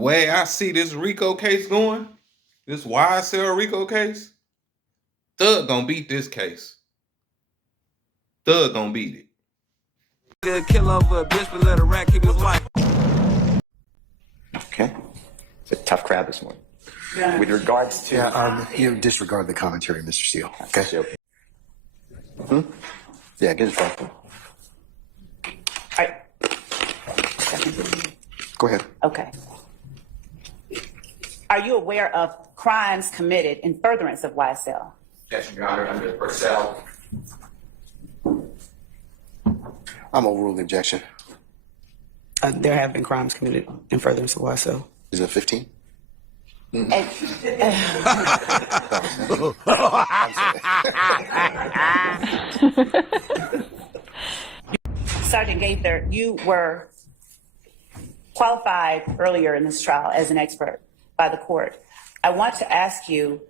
The way I see this Rico case going, this YSL Rico case, Thug gonna beat this case. Thug gonna beat it. Good kill over a bitch, but let a rat keep his wife. Okay. It's a tough crowd this morning. Yeah. With regards to... you disregard the commentary, Mr. Steele. Okay? Yeah, get his phone. Go ahead. Okay. Are you aware of crimes committed in furtherance of YSL? Yes, Your Honor, under Purcell. I'm overruled the objection. There have been crimes committed in furtherance of YSL. Is it 15? Sergeant Gaither, you were qualified earlier in this trial as an expert by the court. I want to ask you,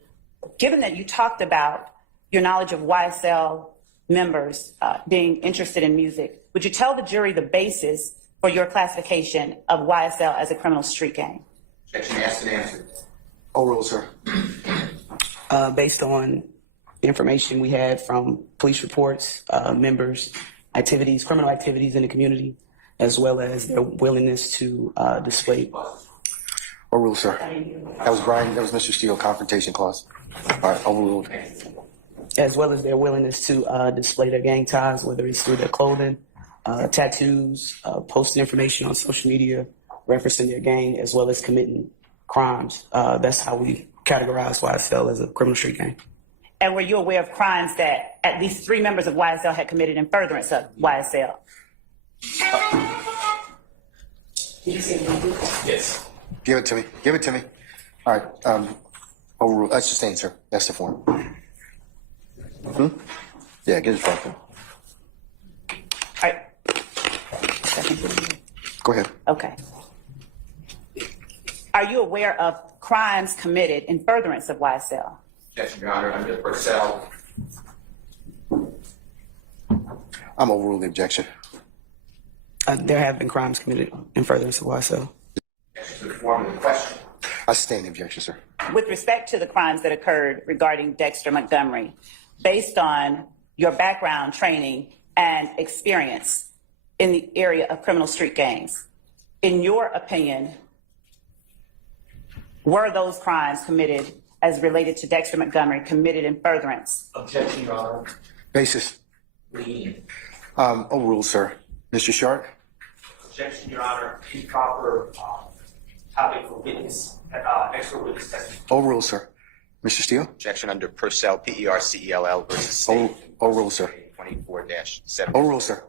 given that you talked about your knowledge of YSL members being interested in music, would you tell the jury the basis for your classification of YSL as a criminal street gang? Objection asked and answered. Overruled, sir. Based on information we had from police reports, members, activities, criminal activities in the community, as well as their willingness to display. Overruled, sir. That was Brian, that was Mr. Steele, confrontation clause. All right, overruled. As well as their willingness to display their gang ties, whether it's through their clothing, tattoos, posting information on social media, referencing their gang, as well as committing crimes. That's how we categorize YSL as a criminal street gang. And were you aware of crimes that at least 3 members of YSL had committed in furtherance of YSL? Did you say anything? Yes. Give it to me. Give it to me. All right. Overruled. That's sustained, sir. That's the form. Yeah, get his phone. All right. Go ahead. Okay. Are you aware of crimes committed in furtherance of YSL? Yes, Your Honor, under Purcell. I'm overruled the objection. There have been crimes committed in furtherance of YSL. To the form of the question. I sustain the objection, sir. With respect to the crimes that occurred regarding Dexter Montgomery, based on your background, training, and experience in the area of criminal street gangs, in your opinion, were those crimes committed as related to Dexter Montgomery committed in furtherance? Objection, Your Honor. Basis. Lead. Overruled, sir. Mr. Sharp? Objection, Your Honor. Improper topic for witness, expert witness testimony. Overruled, sir. Mr. Steele? Objection under Purcell, P-E-R-C-E-L-L versus State. Overruled, sir. 24-7. Overruled, sir.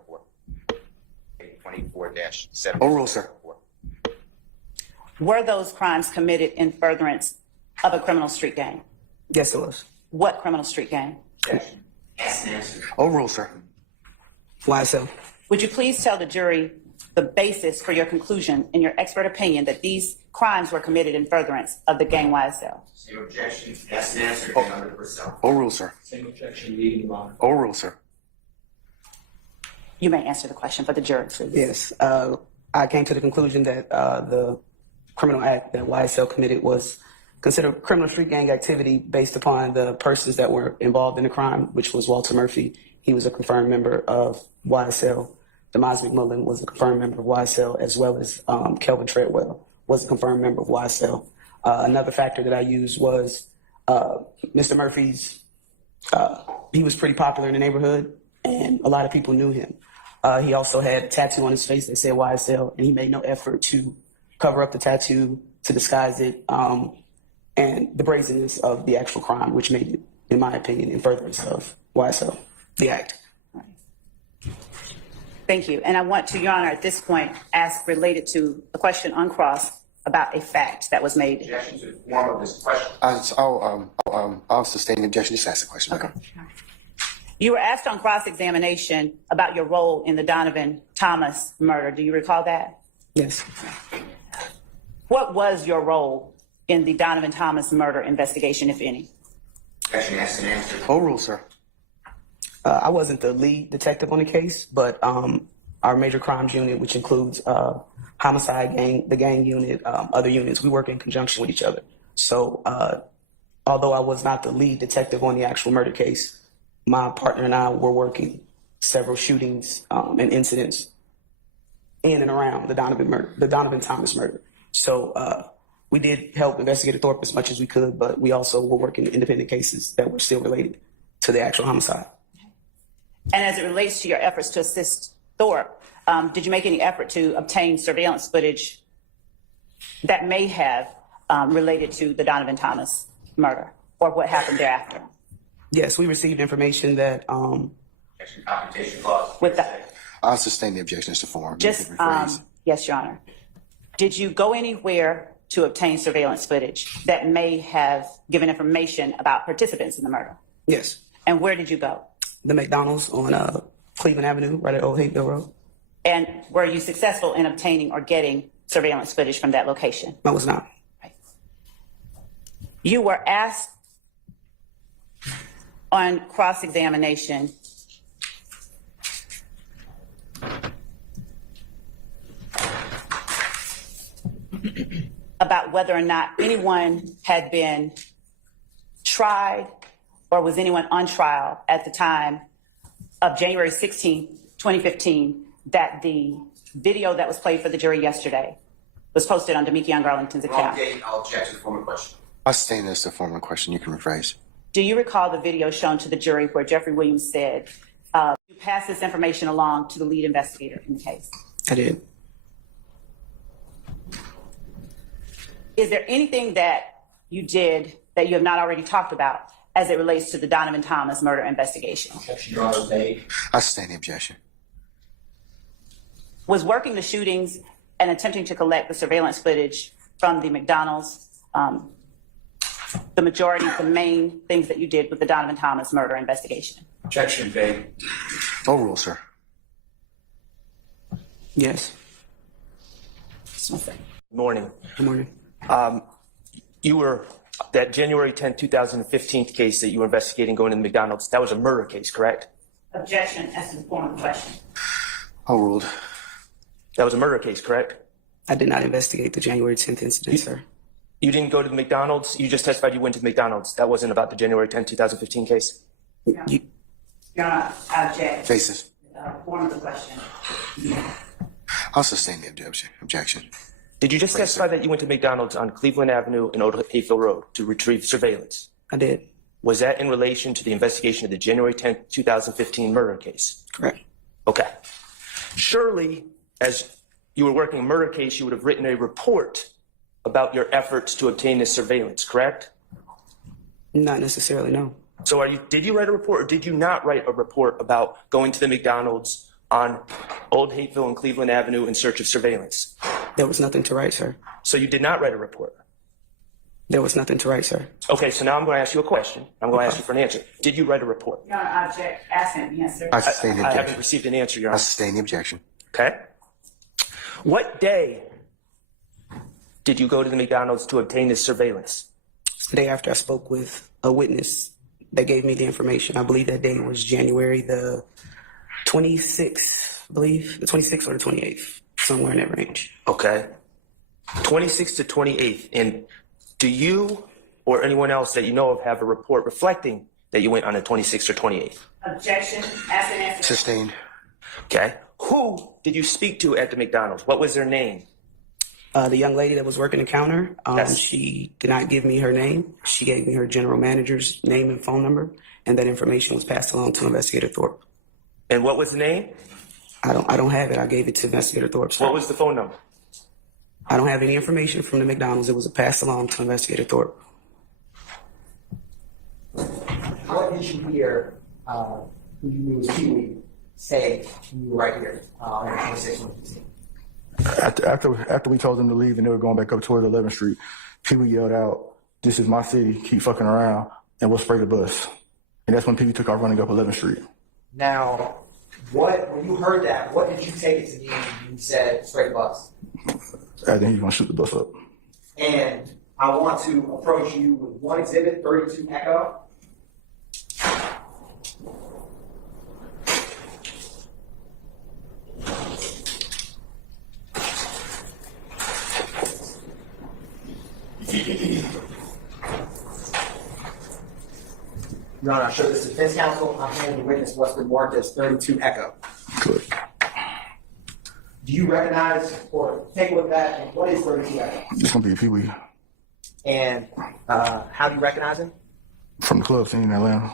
24-7. Overruled, sir. Were those crimes committed in furtherance of a criminal street gang? Yes, it was. What criminal street gang? Objection. Asked and answered. Overruled, sir. YSL. Would you please tell the jury the basis for your conclusion in your expert opinion that these crimes were committed in furtherance of the gang YSL? Same objection. Asked and answered. Under Purcell. Overruled, sir. Same objection, leading Your Honor. Overruled, sir. You may answer the question for the jury, please. Yes. I came to the conclusion that the criminal act that YSL committed was considered criminal street gang activity based upon the persons that were involved in the crime, which was Walter Murphy. He was a confirmed member of YSL. Demaz McMullen was a confirmed member of YSL, as well as Kelvin Treadwell was a confirmed member of YSL. Another factor that I used was Mr. Murphy's, he was pretty popular in the neighborhood, and a lot of people knew him. He also had a tattoo on his face that said YSL, and he made no effort to cover up the tattoo, to disguise it, and the brazenness of the actual crime, which made it, in my opinion, in furtherance of YSL, the act. Thank you. And I want to, Your Honor, at this point, ask related to a question on cross about a fact that was made. Objection to the form of this question. I'll sustain the objection. Just ask the question. Okay. You were asked on cross-examination about your role in the Donovan Thomas murder. Do you recall that? Yes. What was your role in the Donovan Thomas murder investigation, if any? Objection asked and answered. Overruled, sir. I wasn't the lead detective on the case, but our major crimes unit, which includes homicide gang, the gang unit, other units, we work in conjunction with each other. So although I was not the lead detective on the actual murder case, my partner and I were working several shootings and incidents in and around the Donovan Thomas murder. So we did help Investigator Thorpe as much as we could, but we also were working independent cases that were still related to the actual homicide. And as it relates to your efforts to assist Thorpe, did you make any effort to obtain surveillance footage that may have related to the Donovan Thomas murder or what happened thereafter? Yes, we received information that Confrontation clause. With that, I'll sustain the objection to form. just yes, Your Honor. Did you go anywhere to obtain surveillance footage that may have given information about participants in the murder? yes, And where did you go? the McDonald's on Cleveland Avenue, right at Old Hateville Road. And were you successful in obtaining or getting surveillance footage from that location? I was not. You were asked on cross-examination about whether or not anyone had been tried or was anyone on trial at the time of January 16, 2015, that the video that was played for the jury yesterday was posted on Demekion Garlington's account. I'll object to the former question. I'll sustain this to form a question. You can rephrase. Do you recall the video shown to the jury where Jeffrey Williams said, you pass this information along to the lead investigator in the case? I did. Is there anything that you did that you have not already talked about as it relates to the Donovan Thomas murder investigation? Objection, Your Honor, made. I sustain the objection. Was working the shootings and attempting to collect the surveillance footage from the McDonald's the majority, the main things that you did with the Donovan Thomas murder investigation? Objection, made. Overrule, sir. Yes. Morning. Good morning. You were that January 10, 2015 case that you were investigating going to the McDonald's. That was a murder case, correct? Objection as to the form of the question. Overruled. That was a murder case, correct? I did not investigate the January 10th incident, sir. You didn't go to the McDonald's. You just testified you went to the McDonald's. That wasn't about the January 10, 2015 case. Your Honor, I object. Faces. Form of the question. I'll sustain the objection. Did you just testify that you went to McDonald's on Cleveland Avenue and Old Hayfield Road to retrieve surveillance? I did. Was that in relation to the investigation of the January 10, 2015 murder case? Correct. Okay. Surely, as you were working a murder case, you would have written a report about your efforts to obtain this surveillance, correct? Not necessarily, no. So did you write a report or did you not write a report about going to the McDonald's on Old Hateville and Cleveland Avenue in search of surveillance? There was nothing to write, sir. So you did not write a report? There was nothing to write, sir. Okay, so now I'm going to ask you a question. I'm going to ask you for an answer. Did you write a report? Your Honor, I object. Ask him the answer. I sustain the I objection. haven't received an answer, Your I Honor. sustain the objection. Okay. What day did you go to the McDonald's to obtain this surveillance? The day after I spoke with a witness that gave me the information, I believe that day was January the 26th, I believe, the 26th or the 28th, somewhere in that range. Okay. 26th to 28th. And do you or anyone else that you know of have a report reflecting that you went on the 26th or 28th? Objection. Ask and answer. Sustained. Okay. Who did you speak to at the McDonald's? What was their name? The young lady that was working the counter, Yes. she did not give me her name. She gave me her general manager's name and phone number, and that information was passed along to Investigator Thorpe. And what was the name? I don't have it. I gave it to Investigator Thorpe. sir. What was the phone number? I don't have any information from the McDonald's. It was passed along to Investigator Thorpe. What did you hear who you knew was Pee-wee say when you were right here on 26th? After we told them to leave and they were going back up toward 11th Street, Pee-wee yelled out, "This is my city, keep fucking around, and we'll spray the bus." And that's when Pee-wee took off running up 11th Street. Now, when you heard that, what did you take it to mean when you said spray the bus? I think he's gonna shoot the bus up. And I want to approach you with one exhibit, 32 Echo. Your Honor, I show this to defense counsel. I'm handing the witness what's been marked as 32 Echo. Good. Do you recognize or take a look at that? And what is 32 Echo? It's gonna be Pee Wee And how do you recognize him? from the club scene in Atlanta.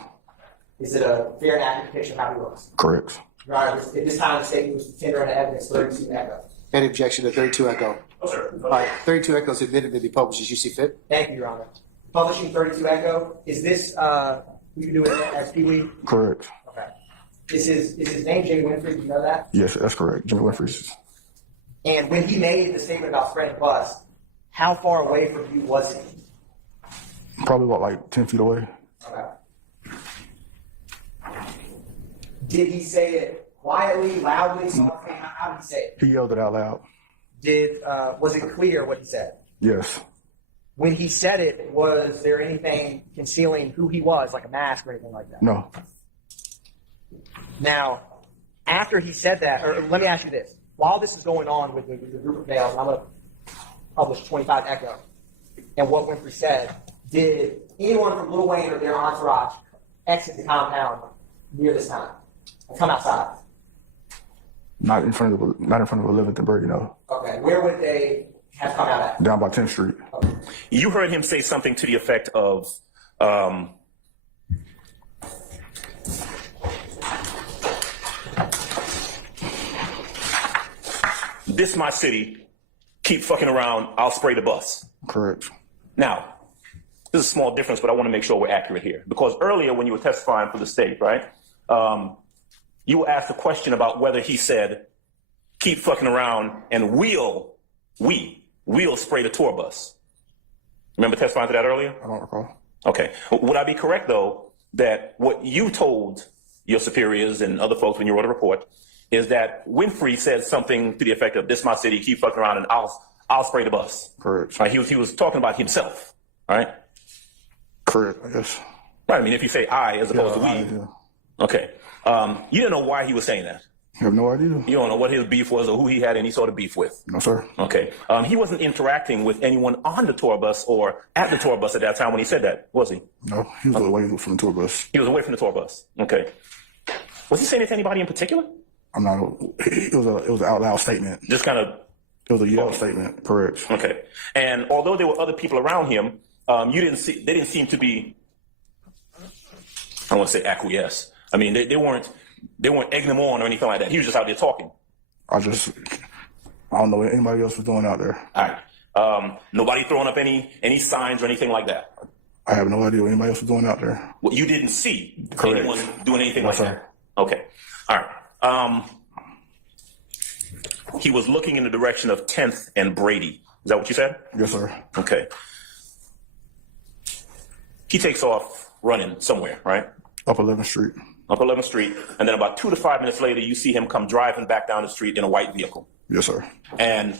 Is it a fair and accurate depiction of how he looks? Correct. Your Honor, at this time, the statement was to tender an evidence 32 Echo. Any objection to 32 Echo? No, sir. All right, 32 Echo is admitted to be published as you see fit. Thank you, Your Honor. Publishing 32 Echo, is this who you do it as Pee Wee? Correct. Okay. Is his name Jay Winfrey? Do you know that? Yes, that's correct. Jimmy Winfrey's. And when he made the statement about spreading the bus, how far away from you was he? Probably about like 10 feet away. Okay. Did he say it quietly, loudly, softly? How did he say it? He yelled it out loud. Was it clear what he said? Yes. When he said it, was there anything concealing who he was, like a mask or anything like that? No. Now, after he said that, or let me ask you this. While this is going on with the group of males, I'm going to publish 25 Echo, and what Winfrey said, did anyone from Lil Wayne or their entourage exit the compound near this time? Come outside. Not in front of 11th and Brady, no. Okay, where would they have come out at? Down by 10th Street. Okay. You heard him say something to the effect of, this my city, keep fucking around, I'll spray the bus. Correct. Now, this is a small difference, but I want to make sure we're accurate here. Because earlier when you were testifying for the state, right, you were asked a question about whether he said, keep fucking around and we'll spray the tour bus. Remember testifying to that earlier? I don't recall. Okay. Would I be correct, though, that what you told your superiors and other folks when you wrote a report is that Winfrey said something to the effect of, this my city, keep fucking around and I'll spray the bus? Correct. Right? He was talking about himself, right? Correct, I guess. Right. I mean, if you say I as opposed to we. Yeah. Okay. You didn't know why he was saying that. I have no idea. You don't know what his beef was or who he had any sort of beef with. No, sir. Okay. He wasn't interacting with anyone on the tour bus or at the tour bus at that time when he said that, was he? No, he was away from the tour bus. He was away from the tour bus. Okay. Was he saying it to anybody in particular? I'm not. It was an out loud statement. Just kind of. It was a yell statement. Correct. Okay. And although there were other people around him, they didn't seem to be. I don't want to say acquiesce. I mean, they weren't egging him on or anything like that. He was just out there talking. I don't know what anybody else was doing out there. All right. Nobody throwing up any signs or anything like that. I have no idea what anybody else was doing out there. Well, you didn't see Correct. anyone doing anything No, like sir. that. Okay. All right. He was looking in the direction of 10th and Brady. Is that what you said? Yes, sir. Okay. He takes off running somewhere, right? Up 11th Street. Up 11th Street. And then about 2 to 5 minutes later, you see him come driving back down the street in a white vehicle. Yes, sir. And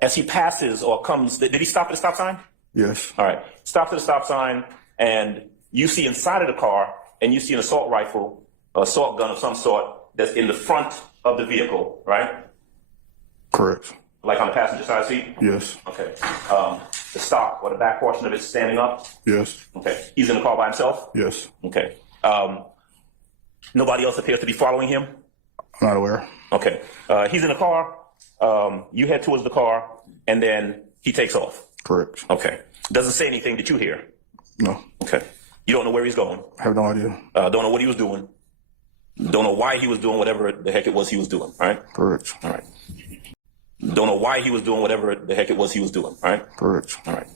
as he passes or comes, did he stop at the stop sign? Yes. All right. Stops at the stop sign, and you see inside of the car, and you see an assault rifle, assault gun of some sort that's in the front of the vehicle, right? Correct. Like on the passenger side seat? Yes. Okay. The stock or the back portion of it standing up? Yes. Okay. He's in the car by himself? Yes. Okay. Nobody else appears to be following him? I'm not aware. Okay. He's in the car. You head towards the car, and then he takes off. Correct. Okay. Doesn't say anything that you hear? No. Okay. You don't know where he's going? I have no idea. Don't know what he was doing? Don't know why he was doing whatever the heck it was he was doing, right? Correct. All right. Don't know why he was doing whatever the heck it was he was doing, right? Correct. All right.